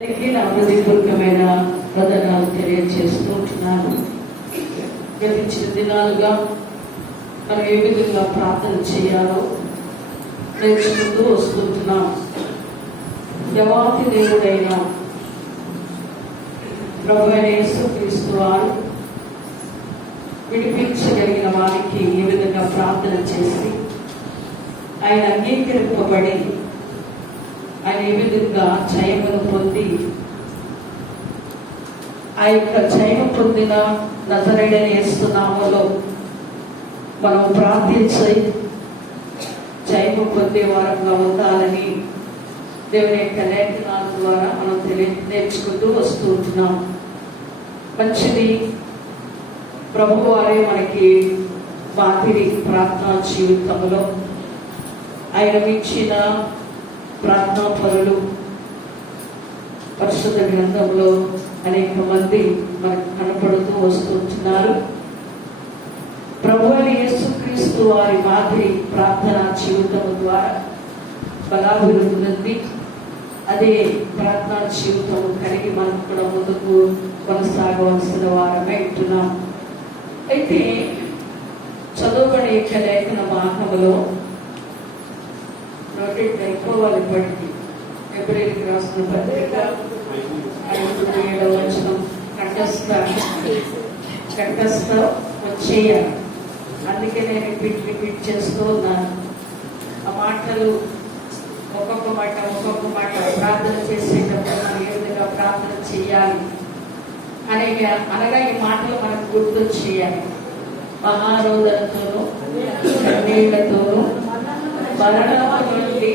నా హృదయపూర్వకమైన వందనాలు తెలియజేస్తూ ఉంటున్నాను. గతించిన దినాలుగా మనం ఏ విధంగా ప్రార్థన చేయాలో నేర్చుకుంటూ వస్తుంటున్నాం. దేవాతి దేవుడైన ప్రభువైన యేసుక్రీస్తు వారు విడిపించగలిగిన వారికి ఏ విధంగా ప్రార్థన చేసి ఆయన అంగీకరింపబడి ఆయన ఏ విధంగా జయమును పొంది ఆ యొక్క జయము పొందిన నజరేయుడైన యేసు నామములో మనం ప్రార్థించి జయము పొందే వారంగా ఉండాలని దేవుని యొక్క లేఖనాల ద్వారా మనం నేర్చుకుంటూ వస్తూ ఉంటున్నాం. మంచిది. ప్రభు వారే మనకి మాదిరి ప్రార్థనా జీవితంలో ఆయన ఇచ్చిన ప్రార్థనా పరులు పరిశుద్ధ గ్రంథంలో అనేక మంది మనకు కనపడుతూ వస్తుంటున్నారు. ప్రభువైన యేసుక్రీస్తు వారి మాదిరి ప్రార్థనా జీవితం ద్వారా బలాభివృద్ధి అదే ప్రార్థనా జీవితం కలిగి మనం కూడా ముందుకు కొనసాగవలసిన వారమే ఉంటున్నాం. అయితే చదువుకునే యొక్క లేఖన భాగంలో నోటెడ్ అయిపోవాలి. ఇప్పటికీ ఏప్రిల్కి రాసిన పత్రిక 5:7 వచనం కంఠస్థ వచ్చేయాలి. అందుకే నేను రిపీట్ చేస్తూ ఉన్నాను. ఆ మాటలు ఒక్కొక్క మాట ప్రార్థన చేసేటప్పుడు మనం ఏ విధంగా ప్రార్థన చేయాలి అనగా ఈ మాటలు మనకు గుర్తు చేయాలి. మహారోదనతోనూ కన్నీళ్లతోనూ మరణము నుండి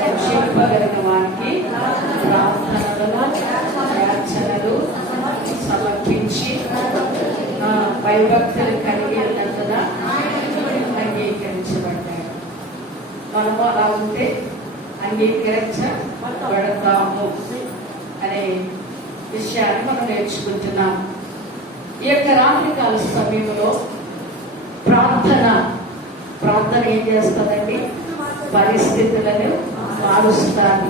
రక్షింపగలిగిన వారికి ప్రార్థనలను యాచనలు సమర్పించి భయభక్తులు కలిగి ఉన్నందున అంగీకరించబడ్డాడు. మనము అలా ఉంటే అంగీకరించబడతాము అనే విషయాన్ని మనం నేర్చుకుంటున్నాం. ఈ యొక్క రాత్రికాల సమయంలో ప్రార్థన ఏం చేస్తుందండి? పరిస్థితులను మారుస్తాను.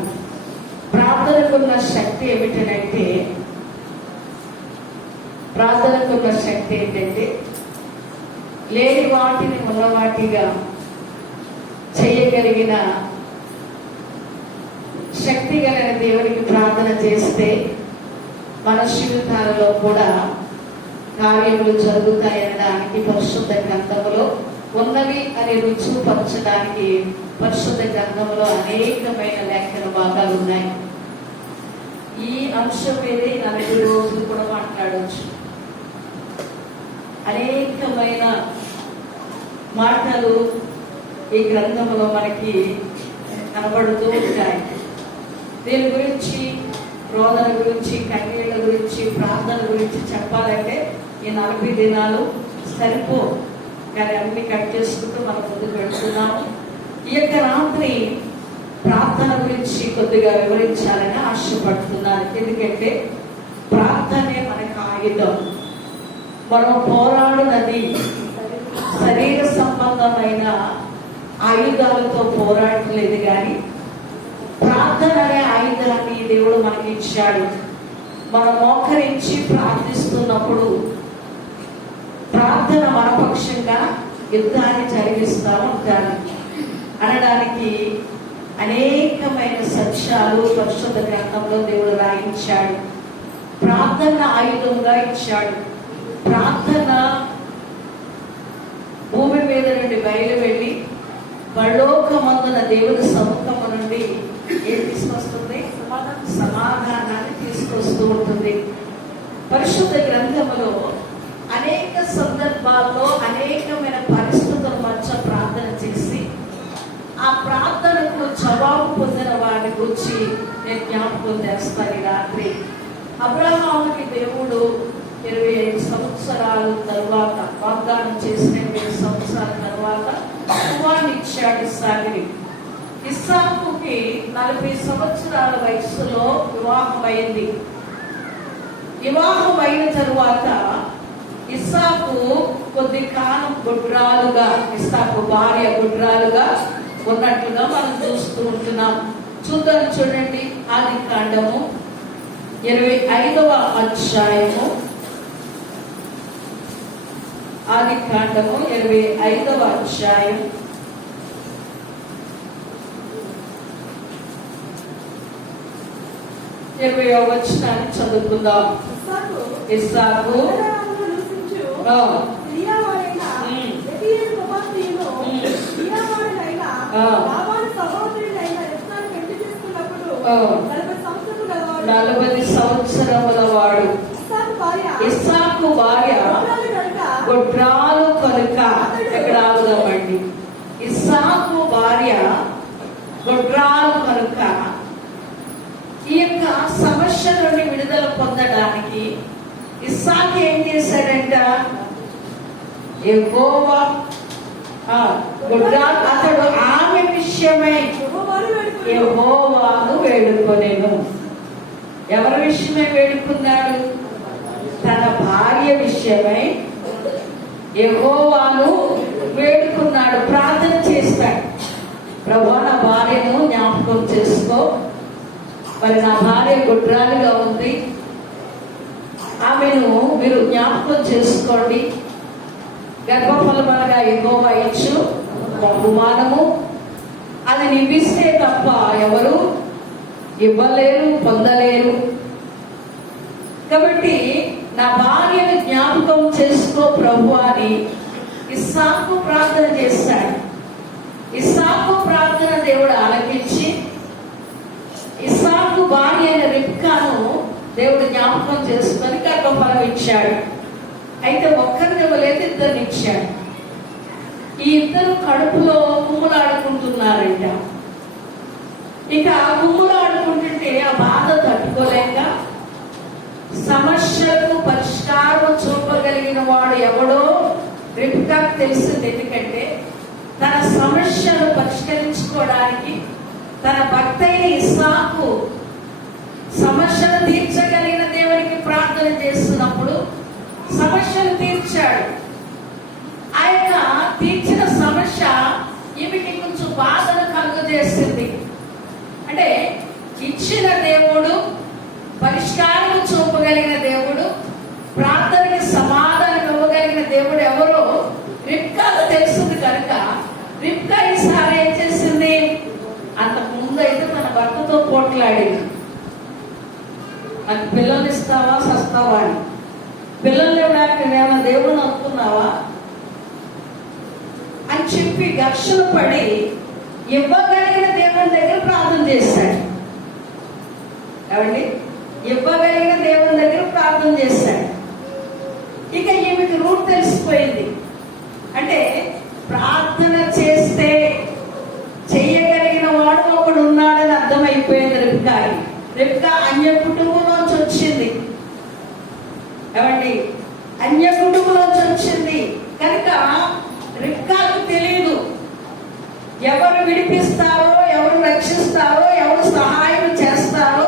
ప్రార్థనకున్న శక్తి ఏంటంటే లేని వాటిని ఉన్నవాటిగా చేయగలిగిన శక్తి కలిగిన దేవునికి ప్రార్థన చేస్తే మన జీవితాలలో కూడా కార్యములు జరుగుతాయనడానికి పరిశుద్ధ గ్రంథములో ఉన్నవి అని రుజువుపరచడానికి పరిశుద్ధ గ్రంథంలో అనేకమైన లేఖన భాగాలు ఉన్నాయి. ఈ అంశం మీదే 40 రోజులు కూడా మాట్లాడవచ్చు. అనేకమైన మాటలు ఈ గ్రంథంలో మనకి కనబడుతూ ఉంటాయి. దీని గురించి, రోదన గురించి, కన్నీళ్ళ గురించి, ప్రార్థన గురించి చెప్పాలంటే ఈ 40 దినాలు సరిపో. కానీ అన్ని కట్ చేసుకుంటూ మనం ముందుకు వెళ్తున్నాము. ఈ యొక్క రాత్రి ప్రార్థన గురించి కొద్దిగా వివరించాలని ఆశపడుతున్నాను. ఎందుకంటే ప్రార్థనే మనకు ఆయుధం. మనం పోరాడునది శరీర సంబంధమైన ఆయుధాలతో పోరాడలేదు, కానీ ప్రార్థన అనే ఆయుధాన్ని దేవుడు మనకి ఇచ్చాడు. మనం మోకరించి ప్రార్థిస్తున్నప్పుడు ప్రార్థన మనపక్షంగా యుద్ధాన్ని జరిగిస్తూ ఉంటారు అనడానికి అనేకమైన సత్యాలు పరిశుద్ధ గ్రంథంలో దేవుడు రాయించాడు. ప్రార్థన ఆయుధంగా ఇచ్చాడు. ప్రార్థన భూమి మీద నుండి బయలు వెళ్ళి పరలోకమందున దేవుని సముఖము నుండి ఏం తీసుకొస్తుంది? సమాధానాన్ని తీసుకొస్తూ ఉంటుంది. పరిశుద్ధ గ్రంథములో అనేక సందర్భాల్లో అనేకమైన పరిస్థితుల మధ్య ప్రార్థన చేసి ఆ ప్రార్థనకు జవాబు పొందిన వారి గురించి నేను జ్ఞాపకం చేస్తాను. ఈ రాత్రి అబ్రహాముకి దేవుడు 25 సంవత్సరాల తర్వాత వాగ్దానం చేసిన 20 సంవత్సరాల తర్వాత కుమారుని ఇచ్చాడు ఇస్సాకుని. ఇస్సాకుకి 40 సంవత్సరాల వయసులో వివాహమైంది. వివాహం అయిన తరువాత ఇస్సాకు కొద్ది కాలం ఇస్సాకు భార్య గుడ్రాలుగా ఉన్నట్లుగా మనం చూస్తూ ఉంటున్నాం. చూడండి ఆదికాండము 25వ అధ్యాయము, ఆదికాండము 25వ అధ్యాయం 20వ వచనాన్ని చదువుకుందాం. ఇస్సాకు నలభై సంవత్సరముల వాడు. ఇస్సాకు భార్య గొడ్రాలు కనుక, ఎక్కడ ఆగుదామండి. ఇస్సాకు భార్య గొడ్రాలు కనుక ఈ యొక్క సమస్య నుండి విడుదల పొందడానికి ఇస్సాకు ఏం చేశాడంట? యెహోవా గొడ్రాలు అతడు ఆమె విషయమై యెహోవాను వేడుకొనెను. ఎవరి విషయమై వేడుకున్నాడు? తన భార్య విషయమై యెహోవాను వేడుకున్నాడు, ప్రార్థన చేస్తాడు. ప్రభువా, నా భార్యను జ్ఞాపకం చేసుకో, మరి నా భార్య గొడ్రాలుగా ఉంది, ఆమెను మీరు జ్ఞాపకం చేసుకోండి. గర్భఫలమనగా యెహోవా ఇచ్చు బహుమానము, అది నీవిస్తే తప్ప ఎవరు ఇవ్వలేరు, పొందలేరు. కాబట్టి నా భార్యను జ్ఞాపకం చేసుకో ప్రభు అని ఇస్సాకు ప్రార్థన చేస్తాడు. ఇస్సాకు ప్రార్థన దేవుడు ఆలకించి ఇస్సాకు భార్య అయిన రిబ్కాను దేవుడు జ్ఞాపకం చేసుకొని గర్భఫలం ఇచ్చాడు. అయితే ఒక్కరిని ఇవ్వలేదు, ఇద్దరిని ఇచ్చాడు. ఈ ఇద్దరు కడుపులో కుమ్ములాడుకుంటున్నారంట. ఇక కుమ్ములాడుకుంటుంటే ఆ బాధ తట్టుకోలేక సమస్యలకు పరిష్కారం చూపగలిగిన వాడు ఎవడో రిబ్కాకు తెలిసింది. ఎందుకంటే తన సమస్యను పరిష్కరించుకోవడానికి తన భర్త అయిన ఇస్సాకు సమస్యను తీర్చగలిగిన దేవునికి ప్రార్థన చేస్తున్నప్పుడు సమస్యను తీర్చాడు. ఆ యొక్క తీర్చిన సమస్య ఈమెకి కొంచెం బాధను కలుగజేసింది. అంటే ఇచ్చిన దేవుడు, పరిష్కారం చూపగలిగిన దేవుడు, ప్రార్థనకి సమాధానం ఇవ్వగలిగిన దేవుడు ఎవరో రిబ్కాకు తెలుస్తుంది కనుక రిబ్కా ఈసారి ఏం చేసింది? అంతకు ముందు అయితే తన భర్తతో పోట్లాడింది. నాకు పిల్లలు ఇస్తావా సస్తావా అని. పిల్లలు ఇవ్వడానికి నేను దేవుడిని అనుకున్నావా అని చెప్పి ఘర్షణ పడి ఇవ్వగలిగిన దేవుని దగ్గర ప్రార్థన చేశాడు. ఏమండి? ఇవ్వగలిగిన దేవుని దగ్గర ప్రార్థన చేశాడు. ఇక ఈమెకి రూట్ తెలిసిపోయింది. అంటే ప్రార్థన చేస్తే చెయ్యగలిగిన వాడు ఒకడు ఉన్నాడని అర్థమైపోయింది రిబ్కాకి. రిబ్కా అన్య కుటుంబంలోంచి వచ్చింది. ఏమండి? అన్య కుటుంబంలోంచి వచ్చింది కనుక రిబ్కాకు తెలియదు ఎవరు విడిపిస్తారో, ఎవరు రక్షిస్తారో, ఎవరు సహాయం చేస్తారో,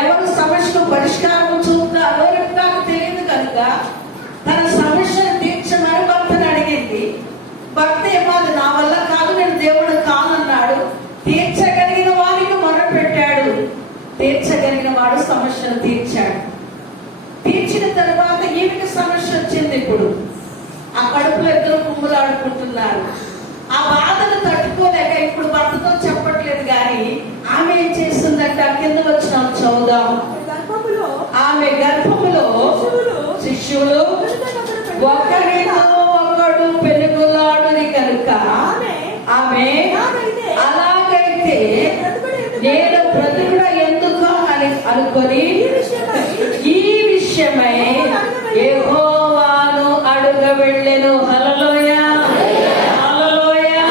ఎవరు సమస్యకు పరిష్కారం చూపుతారో రిబ్కాకు తెలియదు కనుక తన సమస్యను తీర్చమని భర్తను అడిగింది. భర్త ఏమాది నా వల్ల కాదు, నేను దేవుడు కానన్నాడు. తీర్చగలిగిన వారికి మొరపెట్టాడు. తీర్చగలిగిన వాడు సమస్యను తీర్చాడు. తీర్చిన తర్వాత ఈమెకి సమస్య వచ్చింది. ఇప్పుడు ఆ కడుపులో ఇద్దరు కుమ్ములాడుకుంటున్నారు. ఆ బాధను తట్టుకోలేక ఇప్పుడు భర్తతో చెప్పట్లేదు కానీ ఆమె ఏం చేస్తుందంటే కింద వచ్చిన చదువుదాం. ఆమె గర్భములో శిష్యులు ఒకరితో ఒకడు పెనుగులాడుని కనుక ఆమె అలాగైతే నేను బ్రతుకుడ ఎందుకు అని అనుకొని ఈ విషయమై యెహోవాను అడుగ వెళ్ళెను. హల్లెలూయా, హల్లెలూయా.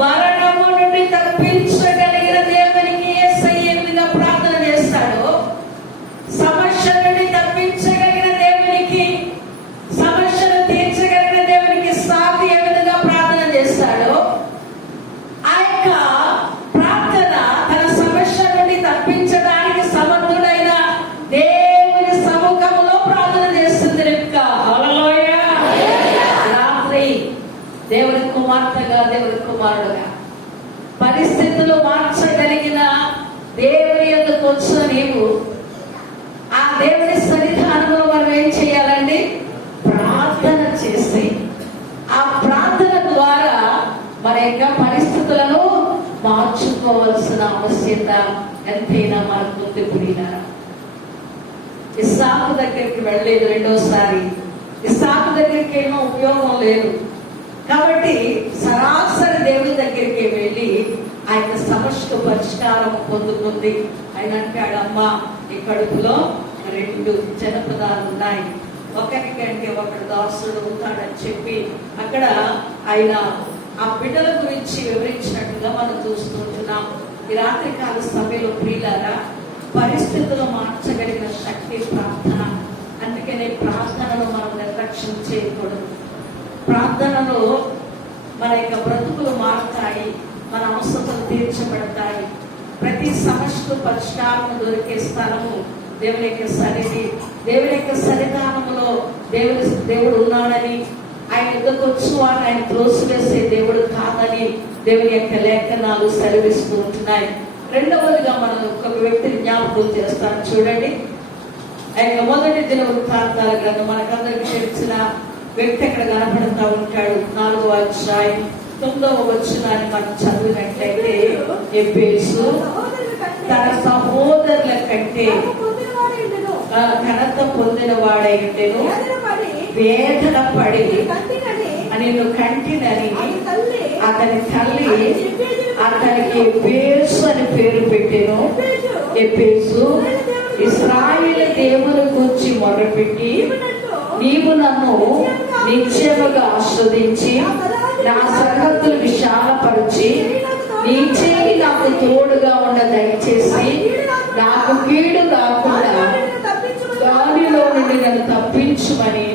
మరణము నుండి తప్పించగలిగిన దేవునికి యేసయ్య ఏ విధంగా ప్రార్థన చేస్తాడో, సమస్య నుండి తప్పించగలిగిన దేవునికి, సమస్యను తీర్చగలిగిన దేవునికి సాటి ఏ విధంగా ప్రార్థన చేస్తాడో, ఆ యొక్క ప్రార్థన తన సమస్య నుండి తప్పించడానికి సమర్థుడైన దేవుని సముఖంలో ప్రార్థన చేస్తుంది రిబ్కా. హల్లెలూయా. రాత్రి దేవుని కుమార్తెగా, దేవుని కుమారుడుగా పరిస్థితులు మార్చగలిగిన దేవుని యొద్దకు వచ్చిన నీవు దేవుని సన్నిధానంలో మనం ఏం చేయాలండి? ప్రార్థన చేసి ఆ ప్రార్థన ద్వారా మన యొక్క పరిస్థితులను మార్చుకోవాల్సిన ఆవశ్యకత ఎంతైనా మనకు ఉంది. ప్రియులారా, ఇస్సాకు దగ్గరికి వెళ్ళలేదు రెండోసారి. ఇస్సాకు దగ్గరికి ఏమో ఉపయోగం లేదు కాబట్టి సరాసరి దేవుని దగ్గరికి వెళ్ళి ఆయన సమస్యకు పరిష్కారం పొందుకుంది. ఆయన అంటాడు, అమ్మా ఈ కడుపులో 2 జనపదాలు ఉన్నాయి, ఒకరికంటే ఒకడు దాసుడు అవుతాడని చెప్పి అక్కడ ఆయన ఆ బిడ్డల గురించి వివరించినట్టుగా మనం చూస్తుంటున్నాం. ఈ రాత్రికాల సమయంలో ప్రియులారా, పరిస్థితులు మార్చగలిగిన శక్తి ప్రార్థన. అందుకనే ప్రార్థనను మనం నిర్లక్ష్యం చేయకూడదు. ప్రార్థనలో మన యొక్క బ్రతుకులు మారుతాయి, మన అవసరాలు తీర్చబడతాయి. ప్రతి సమస్యకు పరిష్కారం దొరికే స్థలము దేవుని యొక్క సన్నిధి. దేవుని యొక్క సన్నిధానంలో దేవుడు ఉన్నాడని, ఆయన యుద్ధకు వచ్చువాడు ఆయన త్రోసివేసే దేవుడు కాదని దేవుని యొక్క లేఖనాలు సెలవిస్తూ ఉంటున్నాయి. రెండవదిగా మనం ఒక వ్యక్తిని జ్ఞాపకం చేస్తాను. చూడండి, ఆయన మొదటి దినవృత్తాంతాల గ్రంథం మనకందరికి తెలిసిన వ్యక్తి అక్కడ కనపడుతూ ఉంటాడు. 4వ అధ్యాయం 9వ వచనాన్ని మనం చదివినట్లయితే, ఎబ్బేసు తన సహోదరుల కంటే ఘనత పొందిన వాడైండెను, వేదన పడి నిన్ను కంటినని అతని తల్లి అతనికి ఎబ్బేసు అని పేరు పెట్టెను. ఎబ్బేసు ఇశ్రాయేలు దేవుని గురించి మొరపెట్టి, నీవు నన్ను నిశ్చయముగా ఆస్వాదించి నా సరిహద్దులు విశాలపరిచి నీ చేయి నాకు తోడుగా ఉన్న దయచేసి నాకు కీడు కాకుండా గాలిలో నుండి నన్ను తప్పించుమని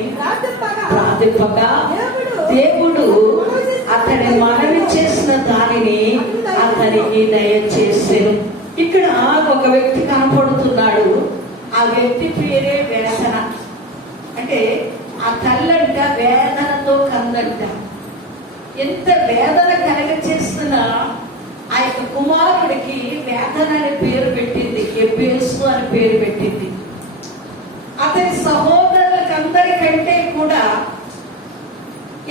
ప్రార్థింపగా దేవుడు అతని మనవి చేసిన దానిని అతనికి దయచేసెను. ఇక్కడ ఒక వ్యక్తి కనపడుతున్నాడు. ఆ వ్యక్తి పేరే వేదన. అంటే ఆ తల్లంట వేదనతో కందంట. ఎంత వేదన కలగ చేస్తున్న ఆ యొక్క కుమారుడికి వేదన అనే పేరు పెట్టింది, ఎబ్బేసు అని పేరు పెట్టింది. అతని సహోదరులకు అందరికంటే కూడా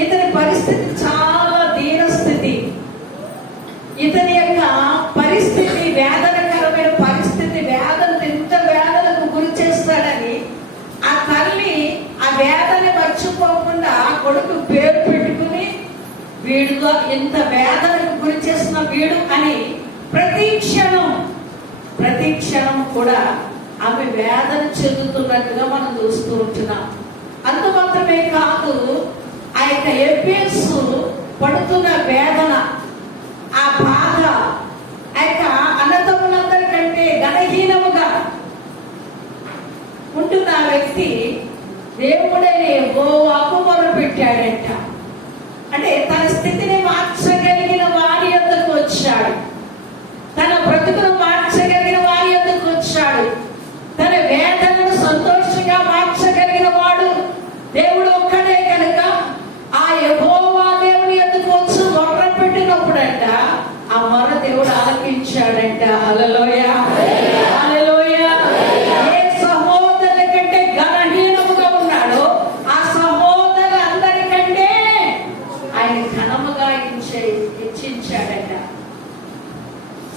ఇతని పరిస్థితి చాలా దీనస్థితి. ఇతని యొక్క పరిస్థితి వేదనకరమైన పరిస్థితి. వేదన ఎంత వేదనకు గురి చేస్తాడని ఆ తల్లి ఆ వేదన మర్చిపోకుండా కొడుకు పేరు పెట్టుకుని, వీడుగా ఇంత వేదనకు గురి చేసిన వీడు అని ప్రతి క్షణం కూడా ఆమె వేదన చెందుతున్నట్టుగా మనం చూస్తూ ఉంటున్నాం. అంత మాత్రమే కాదు, ఆ యొక్క ఎబ్బేసు పడుతున్న వేదన, ఆ బాధ, ఆ యొక్క అన్నదమ్ములందరికంటే ఘనహీనముగా ఉంటున్న ఆ వ్యక్తి దేవుడైన యెహోవాకు మొరపెట్టాడంట. అంటే తన స్థితిని మార్చగలిగిన వారి యొద్దకు వచ్చాడు, తన బ్రతుకును మార్చగలిగిన వారి యొద్దకు వచ్చాడు, తన వేదనను సంతోషంగా మార్చగలిగిన వాడు దేవుడు ఒక్కడే కనుక ఆ యెహోవా దేవుని యొద్దకు వచ్చి మొర్ర పెట్టినప్పుడంట ఆ మొర్ర దేవుడు ఆలకించాడంట. హల్లెలూయా, హల్లెలూయా. ఏ సహోదరుల కంటే ఘనహీనముగా ఉన్నాడో ఆ సహోదరులందరికంటే ఆయన ఘనముగా హెచ్చించాడట.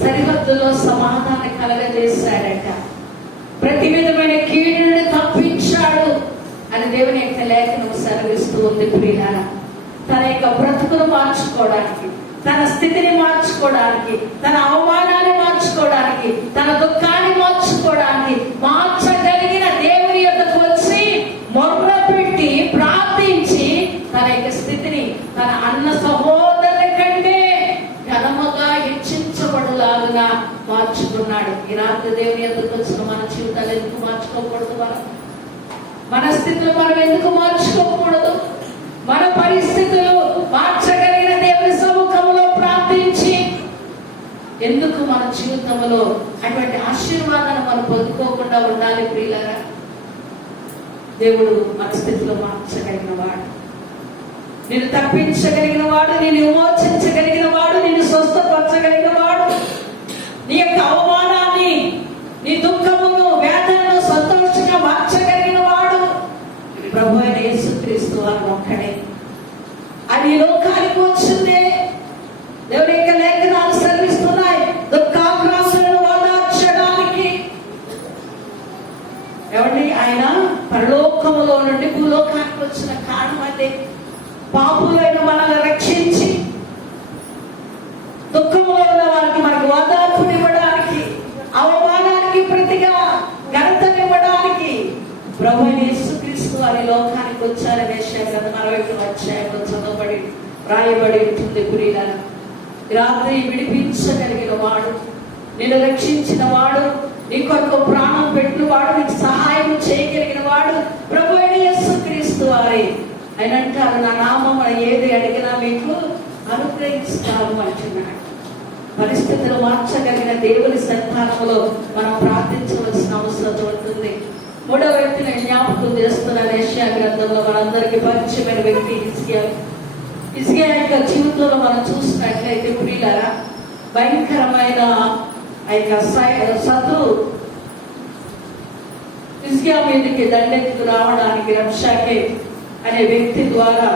సరిహద్దులో సమాధానం కలగజేశాడట. ప్రతి విధమైన కీడుని తప్పించాడు అని దేవుని యొక్క లేఖనం సెలవిస్తూ ఉంది. ప్రియులారా, తన యొక్క బ్రతుకును మార్చుకోవడానికి, తన స్థితిని మార్చుకోవడానికి, తన అవమానాన్ని మార్చుకోవడానికి, తన దుఃఖాన్ని మార్చుకోవడానికి మార్చగలిగిన దేవుని యొద్దకు వచ్చి మొర్ర పెట్టి ప్రార్థించి తన యొక్క స్థితిని తన అన్న సహోదరుల కంటే ఘనముగా హెచ్చించబడులాగా మార్చుకున్నాడు. ఈ రాత్రి దేవుని యొద్దకు వచ్చిన మన జీవితాలు ఎందుకు మార్చుకోకూడదు? మన స్థితులు మనం ఎందుకు మార్చుకోకూడదు? మన పరిస్థితులు మార్చగలిగిన దేవుని సముఖంలో ప్రార్థించి ఎందుకు మన జీవితంలో అటువంటి ఆశీర్వాదాన్ని మనం పొందుకోకుండా ఉండాలి? ప్రియులారా, దేవుడు మన స్థితిలో మార్చగలిగిన వాడు, నిన్ను తప్పించగలిగిన వాడు, నిన్ను విమోచించగలిగిన వాడు, నిన్ను స్వస్థపరచగలిగిన వాడు. నీ యొక్క అవమానాన్ని, నీ దుఃఖమును, వేదనను సంతోషంగా ఆయన పరలోకములో నుండి భూలోకానికి వచ్చిన కారణం అదే. పాపులైన మనల్ని రక్షించి దుఃఖంలో ఉన్న వారికి మనకు ఓదార్పునివ్వడానికి, అవమానానికి ప్రతిగా ఘనతనివ్వడానికి ప్రభువైన యేసుక్రీస్తు వారి లోకానికి వచ్చారనే గ్రంథం 60వ అధ్యాయంలో చదవబడి రాయబడి ఉంటుంది. ప్రియులారా, రాత్రి విడిపించగలిగిన వాడు, నిన్ను రక్షించిన వాడు, నీ కొరకు ప్రాణం పెట్టిన వాడు, నీకు సహాయం చేయగలిగిన వాడు ప్రభువైన యేసుక్రీస్తు వారే. ఆయన అంటారు, నా నామమున ఏది అడిగినా మీకు అనుగ్రహిస్తాము అంటున్నాడు. పరిస్థితులు మార్చగలిగిన దేవుని సంతానంలో మనం ప్రార్థించవలసిన అవసరం ఉంటుంది. మూడవ వ్యక్తి నేను జ్ఞాపకం చేస్తున్నాను. యెషయా గ్రంథంలో మనందరికీ పరిచయమైన వ్యక్తి హిజ్కియా. హిజ్కియా యొక్క జీవితంలో మనం చూసినట్లయితే ప్రియులారా, భయంకరమైన శత్రువు హిజ్కియా మీదకి దండెత్తుకు రావడానికి రబ్షాకే అనే వ్యక్తి ద్వారా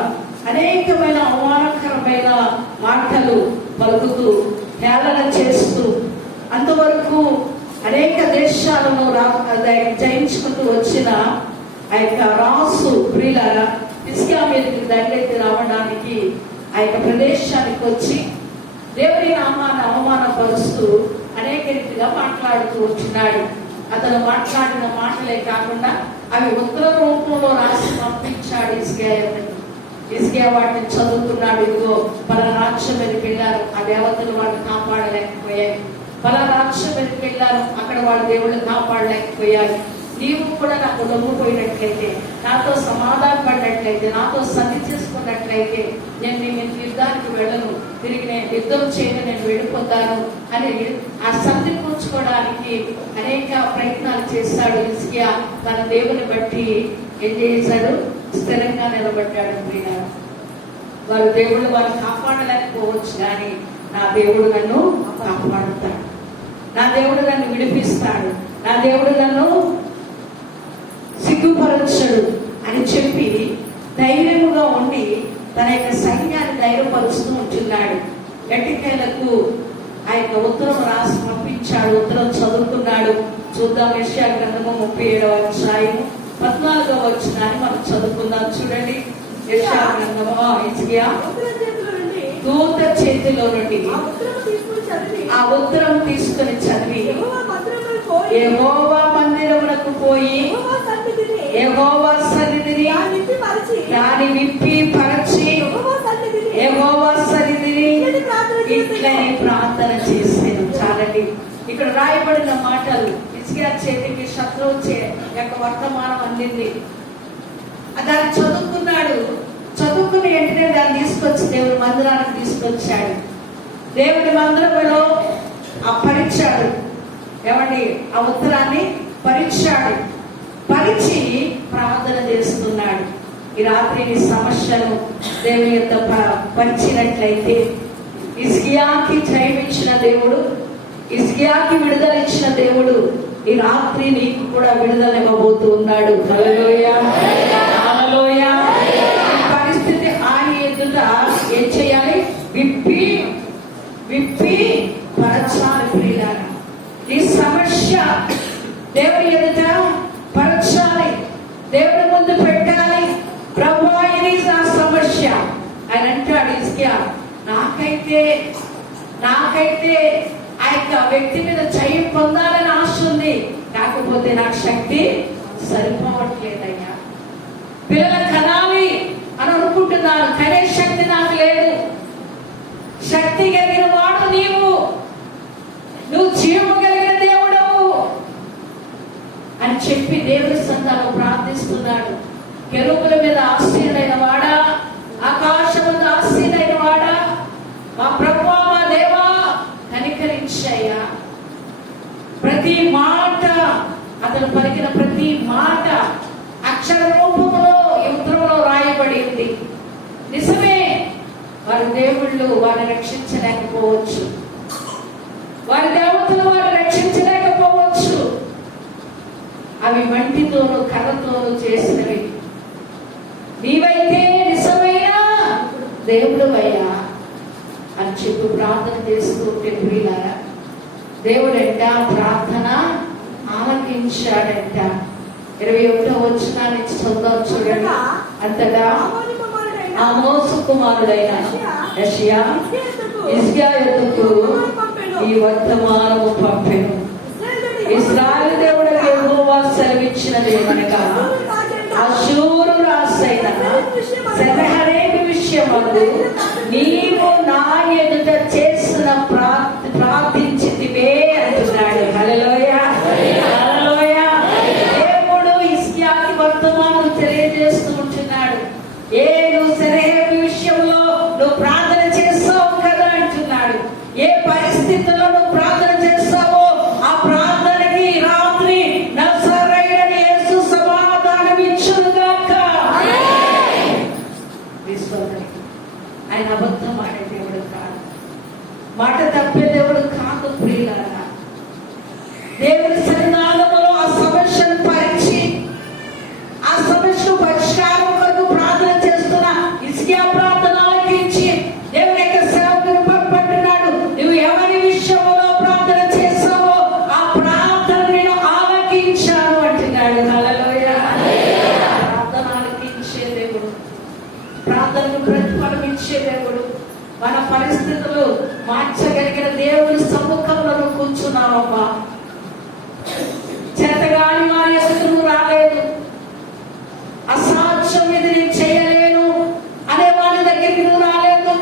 అనేకమైన అవమానకరమైన మాటలు పలుకుతూ, హేళన చేస్తూ, అంతవరకు అనేక దేశాలను జయించుకుంటూ వచ్చిన ఆ యొక్క రాసు ప్రియులారా హిజ్కియా మీదకి దండెత్తి రావడానికి ఆ యొక్క ప్రదేశానికి వచ్చి దేవుని నామాన్ని అవమానపరుస్తూ అనేక రీతిగా మాట్లాడుతూ వచ్చినాడు. అతను మాట్లాడిన మాటలే కాకుండా అవి ఉత్తర రూపంలో రాసి పంపించాడు హిజ్కియా వాటిని చదువుతున్నాడు. ఇదిగో పలానా రాజ్యం మీదకి వెళ్ళారు, ఆ దేవతలు వాడిని కాపాడలేకపోయాయి. పలానా రాజ్యం మీదకి వెళ్ళారు, అక్కడ వాళ్ళ దేవుళ్ళు కాపాడలేకపోయారు. నీవు కూడా నాకు లొంగిపోయినట్లయితే, నాతో సమాధాన పడినట్లయితే, నాతో సంధి చేసుకున్నట్లయితే నేను నీ యుద్ధానికి వెళ్ళను, తిరిగి నేను యుద్ధం చేయను, నేను వెళ్ళిపోతాను అని ఆ సంధి కూర్చుకోవడానికి అనేక ప్రయత్నాలు చేశాడు హిజ్కియా. తన దేవుని బట్టి ఏం చేశాడు? స్థిరంగా నిలబడ్డాడు. వారి దేవుళ్ళు వారు కాపాడలేకపోవచ్చు, కానీ నా దేవుడు నన్ను కాపాడుతాడు, నా దేవుడు నన్ను విడిపిస్తాడు, నా దేవుడు నన్ను సిగ్గుపరచడు అని చెప్పి ధైర్యముగా ఉండి తన యొక్క సైన్యాన్ని ధైర్యపరుస్తూ ఉంటున్నాడు. ఎట్టకేలకు ఆ యొక్క ఉత్తరం రాసి పంపించాడు. ఉత్తరం చదువుకున్నాడు. చూద్దాం. యెషయా గ్రంథము 37వ అధ్యాయము 14వ వచనాన్ని మనం చదువుకుందాం. చూడండి. యెషయా గ్రంథము హిజ్కియా దూత చేతిలో నుండి ఆ ఉత్తరం తీసుకుని చదివి యెహోవా మందిరమునకు పోయి యెహోవా సన్నిధిని దాని విప్పి పరచి యెహోవా సన్నిధిని ఇట్లనే ప్రార్థన చేసాను. చాలండి. ఇక్కడ రాయబడిన మాటలు హిజ్కియా చేతికి శత్రువు యొక్క వర్తమానం అందింది. దాన్ని చదువుకున్నాడు. చదువుకుని వెంటనే దాన్ని తీసుకొచ్చి దేవుని మందిరానికి తీసుకొచ్చాడు. దేవుని మందిరంలో పరిచాడు. ఏమండి? ఆ ఉత్తరాన్ని పరిచాడు. పరిచి ప్రార్థన చేస్తున్నాడు. ఈ రాత్రి నీ సమస్యను దేవుని యొక్క పరిచినట్లయితే, హిజ్కియాకి జయం ఇచ్చిన దేవుడు, హిజ్కియాకి విడుదల ఇచ్చిన దేవుడు ఈ రాత్రి నీకు కూడా విడుదల ఇవ్వబోతూ ఉన్నాడు. హల్లెలూయా, హల్లెలూయా. ఈ పరిస్థితి ఆయన ఎదుట ఏం చేయాలి? విప్పి పరచాలి. ప్రియులారా, ఈ సమస్య దేవుని ఎదుట పరచాలి, దేవుని ముందు పెట్టాలి. ప్రభువా, ఇది నా సమస్య అని అంటాడు హిజ్కియా. నాకైతే ఆ యొక్క వ్యక్తి మీద జయం పొందాలని ఆశ ఉంది, కాకపోతే నాకు శక్తి సరిపోవట్లేదయ్యా. పిల్లలు కనాలి అని అనుకుంటున్నాను, కనే శక్తి నాకు లేదు. శక్తి కలిగిన వాడు నువ్వు జీవము కలిగిన దేవుడవు అని చెప్పి దేవుని సంతానం ప్రార్థిస్తున్నాడు. కెరూబుల మీద ఆసీనుడైన వాడా, ఆకాశముందు ఆసీనుడైన వాడా, మా ప్రభువా, మా దేవా, కనికరించయ్యా. ప్రతి మాట, అతను పలికిన ప్రతి మాట అక్షర రూపంలో ఈ ఉత్తరంలో రాయబడి ఉంది. నిజమే, వారి దేవుళ్ళు వారిని రక్షించలేకపోవచ్చు, వారి దేవతలు వారిని రక్షించలేకపోవచ్చు. అవి మంటితోనూ కర్రతోనూ చేసినవి. నీవైతే నిజమైన దేవుడు అయ్యా అని చెప్పి ప్రార్థన చేస్తూ ఉంటే ప్రియులారా, దేవుడంట ప్రార్థన ఆలకించాడంట. 21వ వచనాన్ని చదువుదాం చూడండి. అంతటా ఆమోసు కుమారుడైన యెషయా హిజ్కియా యొద్దకు ఈ వర్తమానము పంపెను. ఇశ్రాయేలు దేవుడు యెహోవా సెలవిచ్చినదేమనగా, అష్షూరు రాజైన సన్హెరీబు విషయమందు నీవు నా ఎదుట చేసిన ప్రార్థించితివే అంటున్నాడు. హల్లెలూయా, హల్లెలూయా. దేవుడు హిజ్కియాకి వర్తమానం తెలియజేస్తూ ఉంటున్నాడు. నువ్వు సన్హెరీబు విషయంలో నువ్వు ప్రార్థన చేస్తావు కదా అంటున్నాడు. ఏ పరిస్థితుల్లో నువ్వు ప్రార్థన చేస్తావో ఆ ప్రార్థనకి రాత్రి నజరేయుడైన యేసు సమాధానం ఇచ్చునుగాక. ఆయన అబద్ధం ఆడే దేవుడు కాదు, మాట తప్పే దేవుడు కాదు. ప్రియులారా, దేవుడి సన్నిధానంలో ఆ సమస్యను పరిచి ఆ సమస్యను పరిష్కారం కొరకు ప్రార్థన చేస్తున్న హిజ్కియా ప్రార్థన ఆలకించి దేవుని యొక్క సేవకుని పంపుతున్నాడు. నువ్వు ఎవరి విషయంలో ప్రార్థన చేస్తావో ఆ ప్రార్థన నేను ఆలకించాను అంటున్నాడు. హల్లెలూయా. ప్రార్థన ఆలకించే దేవుడు, ప్రార్థనకు ప్రతిఫలం ఇచ్చే దేవుడు. మన పరిస్థితులు మార్చగలిగిన దేవుని సముఖంలో నువ్వు కూర్చున్నావమ్మా. చేతగాని వారి ఎదురు నువ్వు రాలేదు. అసాధ్యం ఇది నేను చేయలేను అనే వాళ్ళ దగ్గరికి నువ్వు రాలేదు.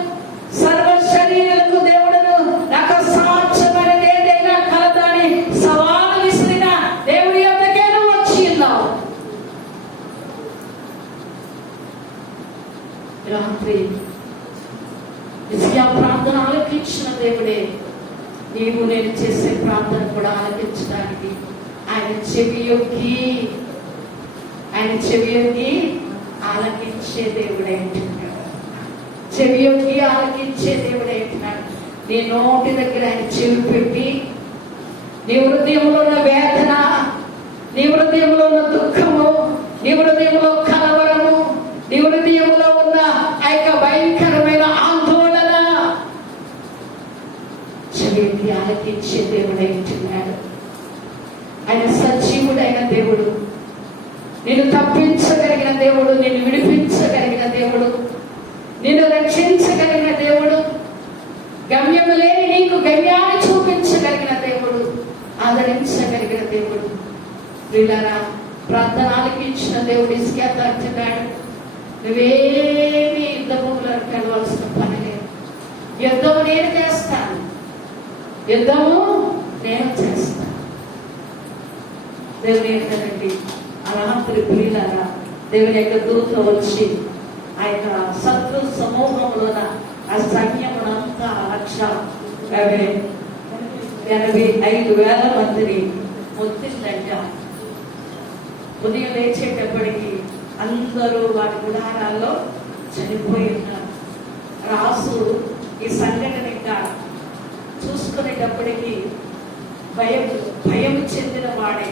సర్వ శరీరులకు దేవుడును నాకు అసాధ్యమైనది ఏదైనా కలదని సవాలు విసిరిన దేవుడి యొద్దకే నువ్వు వచ్చి ఉన్నావు. రాత్రి హిజ్కియా ప్రార్థన ఆలకించిన దేవుడే నీవు నేను చేసే ప్రార్థన కూడా ఆలకించడానికి ఆయన చెవి యొగ్గి ఆలకించే దేవుడే అంటున్నాడు. చెవి యొగ్గి ఆలకించే దేవుడే అంటున్నాడు. నీ నోటి దగ్గర ఆయన చెవి పెట్టి నీ హృదయంలో ఉన్న వేదన, నీ హృదయంలో ఉన్న దుఃఖము, నీ హృదయంలో కలవరము, నీ హృదయంలో ఉన్న ఆ యొక్క భయంకరమైన ఆందోళన చెవి ఆలకించే దేవుడే అంటున్నాడు. ఆయన సజీవుడైన దేవుడు, నిన్ను తప్పించగలిగిన దేవుడు, నిన్ను విడిపించగలిగిన దేవుడు, నిన్ను రక్షించగలిగిన దేవుడు, గమ్యము లేని నీకు గమ్యాన్ని చూపించగలిగిన దేవుడు, ఆదరించగలిగిన దేవుడు. ప్రియులారా, ప్రార్థన ఆలకించిన దేవుడు హిజ్కియాతో అంటున్నాడు, నువ్వేమీ యుద్ధములకు వెళ్ళవలసిన పని లేదు. యుద్ధము నేను చేస్తాను, యుద్ధము నేను చేస్తాను. దేవుని ఏంటండి అలాంటి ప్రియులారా, దేవుని యొక్క దూత వచ్చి ఆయన శత్రు సమూహంలోన ఆ సైన్యమునంతా 185,000 మందిని మొత్తిందంట. ఉదయం లేచేటప్పటికి అందరూ వారి గుడారాల్లో చనిపోయి ఉన్నారు. రాసు ఈ సంఘటన ఇంకా చూసుకునేటప్పటికి భయం చెందిన వాడే,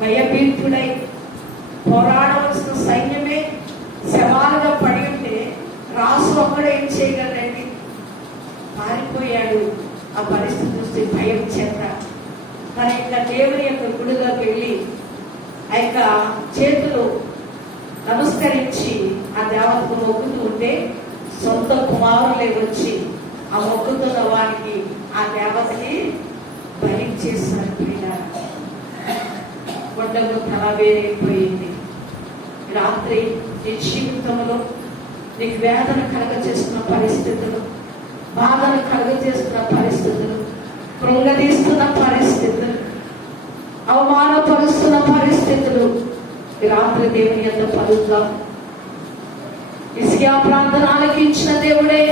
భయభీతుడై పోరాడవలసిన సైన్యమే శవాలుగా పడి ఉంటే రాసు ఒక్కడు ఏం చేయగలండి? పారిపోయాడు. ఆ పరిస్థితి చూస్తే భయం చేత తన యొక్క దేవుని యొక్క గుడిలోకి వెళ్ళి ఆ యొక్క చేతులు నమస్కరించి ఆ దేవతకు మొక్కుతూ ఉంటే సొంత కుమారులే వచ్చి ఆ మొక్కుతున్న వారికి ఆ దేవతకి బలి చేశారు. కొండకు తల వేరైపోయింది. రాత్రి నీ జీవితంలో నీకు వేదన కలగజేస్తున్న పరిస్థితులు, బాధను కలుగజేస్తున్న పరిస్థితులు, కృంగదీస్తున్న పరిస్థితులు, అవమానపరుస్తున్న పరిస్థితులు ఈ రాత్రి దేవుని యొక్క పలుకుతాం. హిజ్కియా ప్రార్థన ఆలకించిన దేవుడే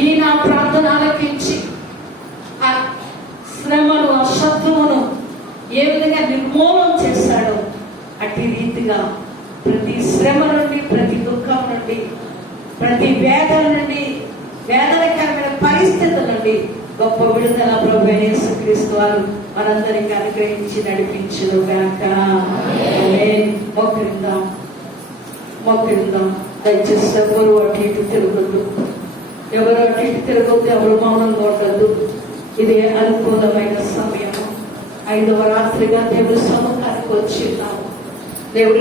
ఈ నా ప్రార్థన ఆలకించి ఆ శ్రమను, ఆ శత్రువును ఏ విధంగా నిర్మూలన చేశాడో అట్టి రీతిగా ప్రతి శ్రమ నుండి, ప్రతి దుఃఖం నుండి, ప్రతి వేదన నుండి, వేదనకరమైన పరిస్థితుల నుండి గొప్ప విడుదల ప్రభువైన యేసుక్రీస్తు వారు మనందరికీ అనుగ్రహించి నడిపించును గాక. మొక్కిందాం. దయచేసి ఎవరు అటు ఇటు తిరగద్దు, ఎవరు మౌనంగా ఉండద్దు. ఇది అనుకూలమైన సమయము. 5వ రాత్రిగా దేవుడి సముఖానికి వచ్చిన్నాము. దేవుడు